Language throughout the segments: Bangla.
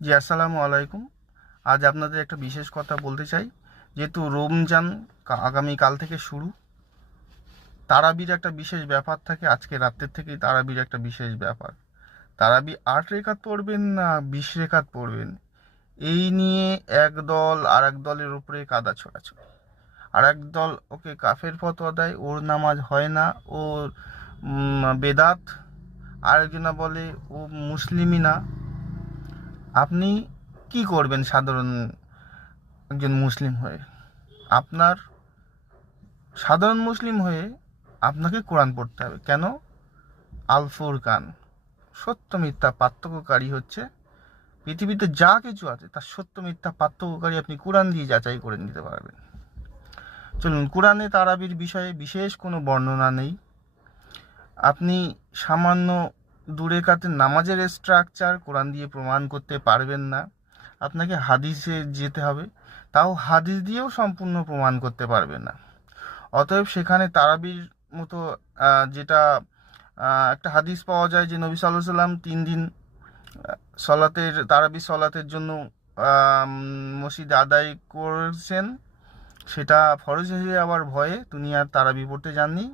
জি, আসসালামু আলাইকুম। আজ আপনাদের একটা বিশেষ কথা বলতে চাই। যেহেতু রমজান আগামীকাল থেকে শুরু, তারাবির একটা বিশেষ ব্যাপার থাকে। আজকে রাত্রের থেকেই তারাবির একটা বিশেষ ব্যাপার। তারাবি 8 রেকাত পড়বেন না 20 রেকাত পড়বেন, এই নিয়ে এক দল আর এক দলের উপরে কাদা ছোড়াছুড়ি। আর এক দল ওকে কাফের ফতোয়া দেয়, ওর নামাজ হয় না, ওর বেদাত। আরেকজনা বলে ও মুসলিমই না। আপনি কি করবেন সাধারণ একজন মুসলিম হয়ে? আপনার সাধারণ মুসলিম হয়ে আপনাকে কোরআন পড়তে হবে। কেন? আল ফুরকান, সত্য মিথ্যা পার্থক্যকারী হচ্ছে পৃথিবীতে যা কিছু আছে তার সত্য মিথ্যা পার্থক্যকারী আপনি কোরআন দিয়ে যাচাই করে নিতে পারবেন। চলুন, কোরআনে তারাবির বিষয়ে বিশেষ কোনো বর্ণনা নেই। আপনি সামান্য দূরে কাতে নামাজের স্ট্রাকচার কোরআন দিয়ে প্রমাণ করতে পারবেন না, আপনাকে হাদিসে যেতে হবে। তাও হাদিস দিয়েও সম্পূর্ণ প্রমাণ করতে পারবেন না। অতএব সেখানে তারাবির মতো যেটা একটা হাদিস পাওয়া যায় যে নবী সাল্লাল্লাহু আলাইহি সাল্লাম 3 দিন সলাতের তারাবি সলাতের জন্য মসজিদে আদায় করেছেন। সেটা ফরজ হয়ে যাওয়ার ভয়ে তিনি আর তারাবি পড়তে যাননি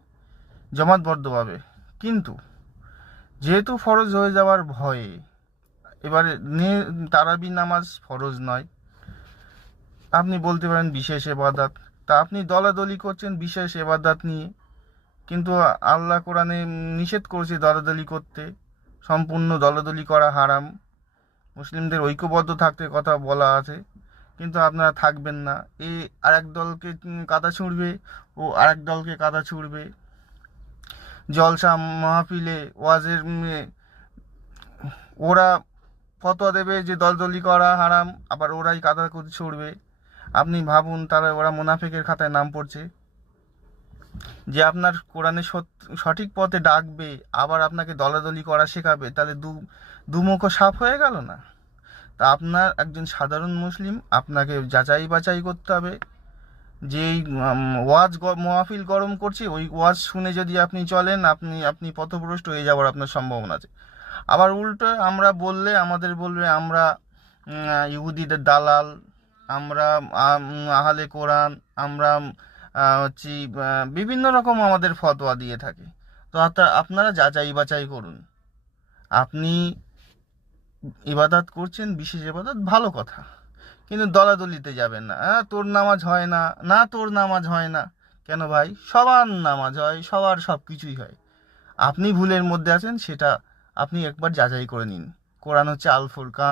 জমাতবদ্ধভাবে। কিন্তু যেহেতু ফরজ হয়ে যাওয়ার ভয়ে এবারে তারাবি নামাজ ফরজ নয়, আপনি বলতে পারেন বিশেষ এবাদত। তা আপনি দলাদলি করছেন বিশেষ এবাদত নিয়ে, কিন্তু আল্লাহ কোরআনে নিষেধ করেছে দলাদলি করতে। সম্পূর্ণ দলাদলি করা হারাম। মুসলিমদের ঐক্যবদ্ধ থাকতে কথা বলা আছে, কিন্তু আপনারা থাকবেন না। আরেক দলকে কাদা ছুঁড়বে, ও আরেক দলকে কাদা ছুঁড়বে। জলসা মাহফিলে ওয়াজের ওরা ফতোয়া দেবে যে দলদলি করা হারাম, আবার ওরাই কাদা ছুঁড়বে। আপনি ভাবুন, তারা ওরা মুনাফিকের খাতায় নাম পড়ছে। যে আপনার কোরআনে সঠিক পথে ডাকবে, আবার আপনাকে দলাদলি করা শেখাবে, তাহলে দুমুখো সাপ হয়ে গেল না? তা আপনার একজন সাধারণ মুসলিম, আপনাকে যাচাই বাছাই করতে হবে যে এই ওয়াজ মাহফিল গরম করছে, ওই ওয়াজ শুনে যদি আপনি চলেন, আপনি পথভ্রষ্ট হয়ে যাওয়ার আপনার সম্ভাবনা আছে। আবার উল্টো আমরা বললে আমাদের বলবে আমরা ইহুদিদের দালাল, আমরা আহলে কোরআন, আমরা হচ্ছি বিভিন্ন রকম আমাদের ফতোয়া দিয়ে থাকে। তো আপনারা যাচাই বাছাই করুন। আপনি ইবাদত করছেন, বিশেষ ইবাদত, ভালো কথা, কিন্তু দলাদলিতে যাবেন না। তোর নামাজ হয় না, না তোর নামাজ হয় না। কেন ভাই? সবার নামাজ হয়, সবার সব কিছুই হয়। আপনি ভুলের মধ্যে আছেন, সেটা আপনি একবার যাচাই করে নিন। কোরআন হচ্ছে আল ফুরকান।